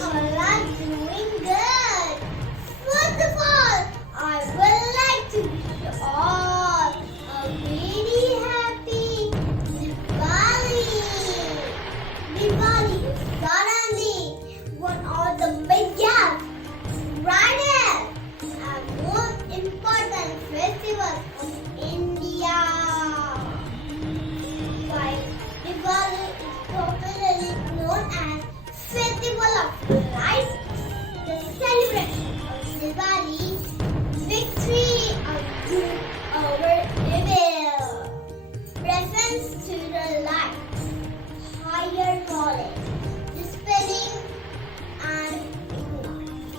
all are doing good. First of all, I would like to wish you all a very happy Diwali. Diwali is suddenly one of the biggest, brightest, and most important festivals of India. While Diwali is popularly known as Festival of Lights, the celebration of Diwali, victory of good over evil, presents to the light, higher knowledge, dispelling and ignorance.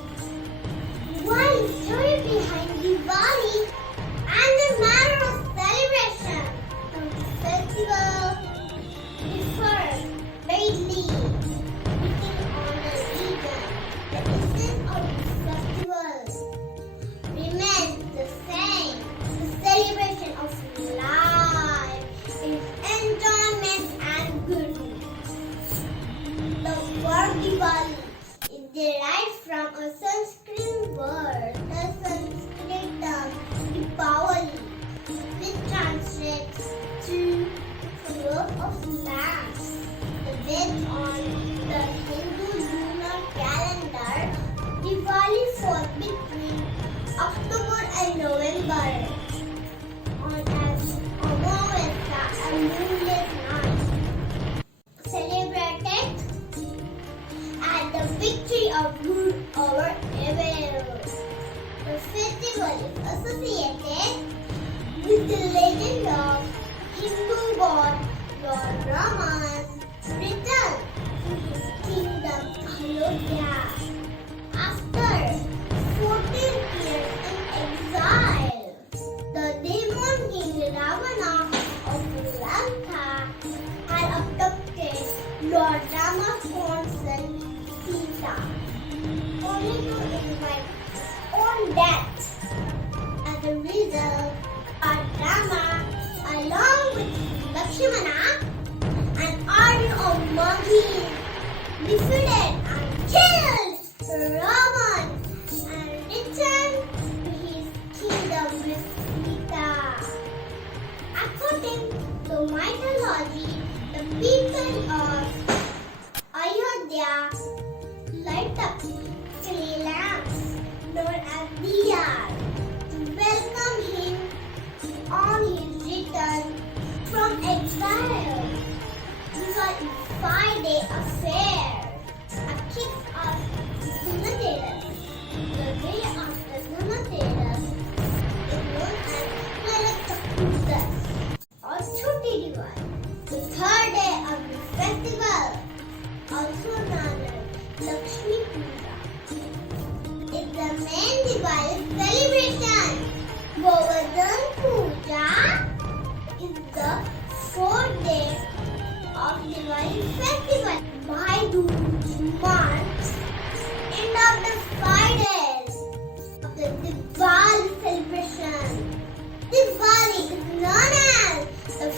One story behind Diwali and the manner of celebration of the festival differs greatly depending on the region. The essence of the festival remains the same. The celebration of life is enjoyment and goodness. The word Diwali is derived from a Sanskrit word, a Sanskrit term Dipawali, which translates to flower of lamps. Based on the Hindu lunar calendar, Diwali falls between October and November on as Amavasya and moonless night, celebrated as the victory of good over evil. The festival is associated with the legend of Hindu god Lord Raman return to his kingdom Ayodhya after 14 years in exile. The demon king Ravana of Lanka had abducted Lord Rama's own son Sita, only to invite his own death. As a result, Lord Rama, along with Lakshmana, an army of monkeys, defeated and killed Ravan and returned to his kingdom with Sita. According to mythology, the people of Ayodhya light up clay lamps known as diyas to welcome him on his return from exile. This was a 5-day affair. A kick of Dhanateras. The day after Dhanateras is known as Narachaturdas or Choti Diwali. The third day of the festival, also known as Lakshmi Puja, is the main Diwali celebration. Govardhan Puja is the fourth day of Diwali festival. By Dooj marks end of the 5 days of the Diwali celebration. Diwali is known as the